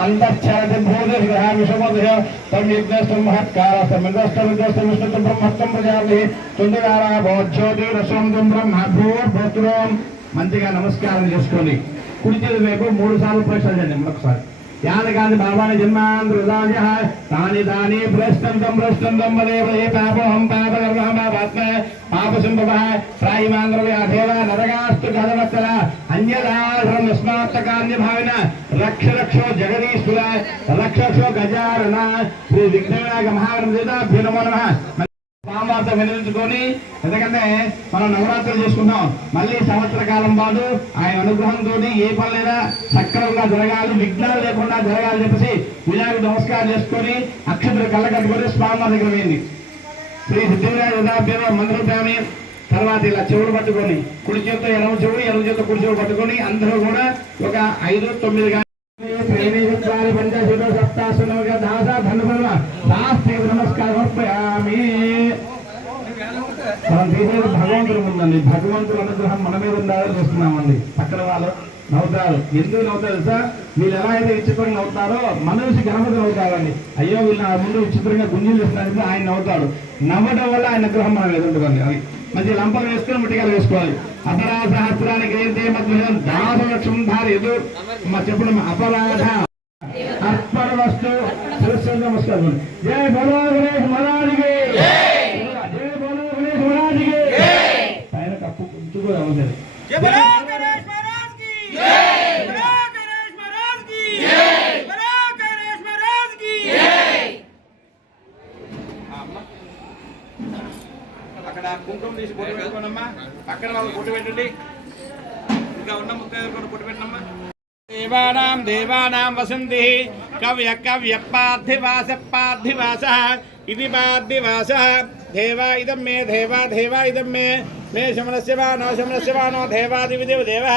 అంతఃచారతి భూతగ్రహ విషమదయ తం యజ్ఞస్థం మహత్కార ఇంద్రస్థం విద్రస్థం విష్ణుతం బ్రహ్మస్థం ప్రజాపతి తుండగార భోజ్యోతి రసవంతం బ్రహ్మ భూర్భద్రం మంచిగా నమస్కారం చేసుకొని కుడి చేతి వైపు మూడు సార్లు ప్రశ్న చేయండి మరొకసారి. యాదగాది బాబాని జన్మాంధ్రదాయ తాని దాని భ్రష్టంతం భ్రష్టంతం వదేవ ఏ పాపహం పాపగర్భమాత్మ పాపసింభవ ప్రాయిమాంధ్రవ్యాధేవ నరగాస్తు గదవత్సల అన్యదాహరం నిస్మాత్తకాన్య భావిన లక్ష లక్షో జగదీశ్వర లక్ష లక్షో గజారణ శ్రీ విఘ్నవినాయక మహాగణభ్యో నమో నమః ఎందుకంటే మనం నవరాత్రులు చేసుకుంటాం. మళ్ళీ సంవత్సర కాలం పాటు ఆయన అనుగ్రహంతో ఏ పనులైనా సక్రమంగా జరగాలి విఘ్నాలు లేకుండా జరగాలి చెప్పేసి వినాయకు నమస్కారం చేసుకొని అక్షతులు కళ్ళ కట్టుకొని స్వామి దగ్గర పోయింది. శ్రీ సిద్ధివినాయక ఉదాభ్యంలో తర్వాత ఇలా చెవులు పట్టుకొని కుడి చేతితో ఎడమ చెవులు ఎడమ చేతితో కుడి చెవులు పట్టుకొని అందరూ కూడా ఒక ఐదు తొమ్మిది కానీ నమస్కారం మనం తీసేది భగవంతుడు ఉందండి. భగవంతుడు అనుగ్రహం మన మీద ఉండాలని చూస్తున్నామండి. పక్కన వాళ్ళు నవ్వుతారు. ఎందుకు నవ్వుతారు సార్ వీళ్ళు ఎలా అయితే విచిత్రంగా నవ్వుతారో మనిషి గణపతి నవ్వుతారండి అయ్యో వీళ్ళు నా ముందు విచిత్రంగా గుంజీలు ఇస్తున్నారు ఆయన నవ్వుతాడు. నవ్వడం వల్ల ఆయన గ్రహం మన మీద ఉంటుంది అది మంచి లంపలు వేసుకుని ముట్టికలు వేసుకోవాలి. అపరాధ సహస్రానికి ఏంటి మధ్య దాస లక్ష్మం భార్యదు మా చెప్పుడు అపరాధ. అర్పణ వస్తు. నమస్కారం జయ బలో గణేష్ మహారాజుకి. తప్పు గుర్తు కూడా ఉండదు అక్కడ కుంకుమ తీసి పొట్టు పెట్టుకోనమ్మా. పక్కన వాళ్ళు పొట్టు పెట్టండి. ఇంకా ఉన్న ముక్క కూడా పొట్టు పెట్టనమ్మా. దేవానాం దేవానాం వసంతి. కవ్య కవ్య పార్థివాస పార్థివాస. ఇది పార్థివాస. దేవా ఇదం మే దేవా దేవా ఇదం మే. మే శమనస్య వా నో శమనస్య వా నో దేవాదివిదేవ దేవ దేవా.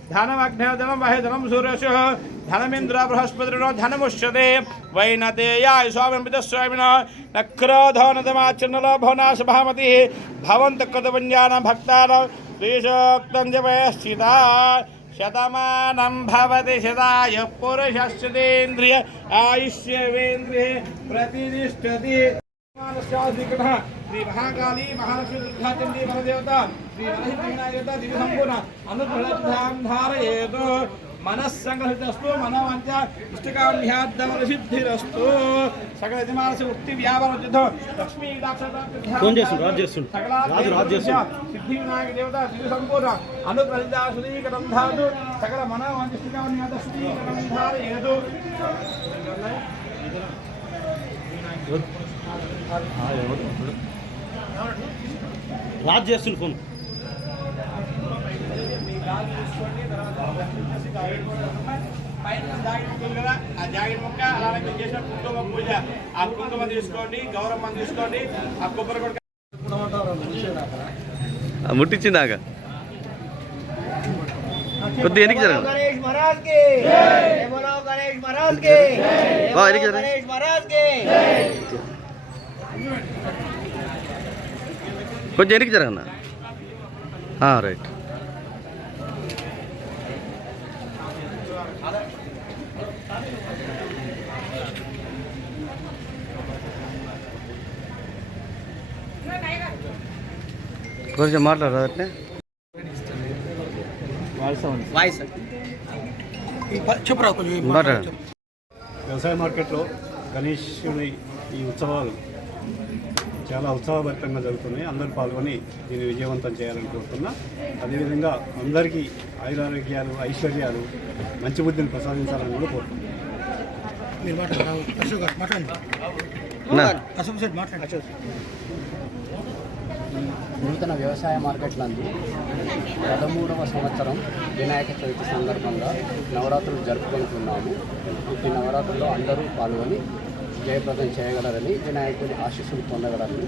చంద్ర సూర్యాగ్రహణ భాభాం ధనమింద్ర బృహస్పతిలో ధనముష్యతే వైనతేయాయ స్వామిపిత స్వామిన నక్రోధోనతమాచన్నలో భవంత కృతపుణ్యాన భక్తాన శ్రీశోక్తం జపయశ్చిత శతమానం భవతి శతాయ పురుషశ్చతేంద్రియ ఆయుష్యవేంద్రియ ప్రతిష్టతి శ్రీకృష్ణ శ్రీ మహాకాళీ మహాలక్ష్మి దుర్గా చండీ వరదేవత శ్రీ వరహిత దివ్య సంపూర్ణ అనుగ్రహాం ధారయేతు. మనస్సంగ్రహితస్తు మనోవంచ ఇష్టకామ్యాద్దమరసిద్ధిరస్తు సకల యజమానస ఉక్తి వ్యాపారో లక్ష్మీ ఫోన్ చేస్తుండు, రాజు చేస్తుండు. రాజు, రాజు చేస్తుండు. సిద్ధి వినాయక దేవత దివ్య సంపూర్ణ అనుగ్రహిత శ్రీకరం ధాతు. సకల మనోవంచ ఇష్టకామ్యాద ధారయేతు. రాజ్ చేస్తుంది ఫోన్. కదా ఆ జాకెట్ ముక్క అలాగే చేసిన కుంకుమ పూజ ఆ కుంకుమ తీసుకోండి గౌరమ్మ తీసుకోండి ఆ గణేష్ మహారాజ్కి కొంచెం వెనక్కి జరగన్నా రైట్ కొంచెం మాట్లాడరా అట్నే మాట్లాడండి వ్యవసాయ మార్కెట్లో గణేశుని ఈ ఉత్సవాలు చాలా ఉత్సాహభరితంగా జరుగుతున్నాయి. అందరూ పాల్గొని దీన్ని విజయవంతం చేయాలని కోరుతున్నా. అదేవిధంగా అందరికీ ఆయురారోగ్యాలు ఐశ్వర్యాలు మంచి బుద్ధిని ప్రసాదించాలని కూడా కోరుతున్నాను నూతన వ్యవసాయ మార్కెట్ నందు పదమూడవ సంవత్సరం వినాయక చవితి సందర్భంగా నవరాత్రులు జరుపుకుంటున్నాము. ఈ నవరాత్రుల్లో అందరూ పాల్గొని జయప్రదం చేయగలరని వినాయకుడి ఆశీస్సులు పొందగలరని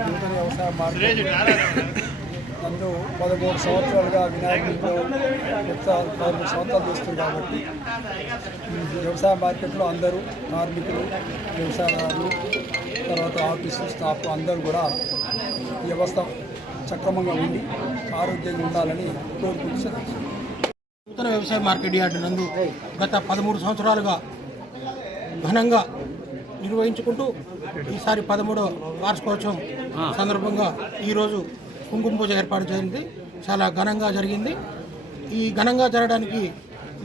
నూతన వ్యవసాయ మార్కెట్ నందు పదమూడు సంవత్సరాలుగా వినాయకుడితో కొత్త పదమూడు సంవత్సరాలు చేస్తుంది కాబట్టి వ్యవసాయ మార్కెట్లో అందరూ కార్మికులు వ్యవసాయదారులు తర్వాత ఆఫీసు స్టాఫ్ అందరూ కూడా ఈ వ్యవస్థ సక్రమంగా ఉండి ఆరోగ్యంగా ఉండాలని కోరుకుంటున్నాను నూతన వ్యవసాయ మార్కెట్ యార్డు నందు గత పదమూడు సంవత్సరాలుగా ఘనంగా నిర్వహించుకుంటూ ఈసారి పదమూడవ వార్షికోత్సవం సందర్భంగా ఈరోజు కుంకుమ పూజ ఏర్పాటు చేసింది చాలా ఘనంగా జరిగింది. ఈ ఘనంగా జరగడానికి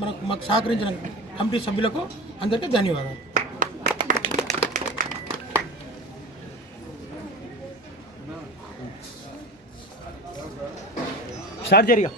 మనకు మాకు సహకరించిన కమిటీ సభ్యులకు అందరికీ ధన్యవాదాలు. స్టార్ట్ జరిగా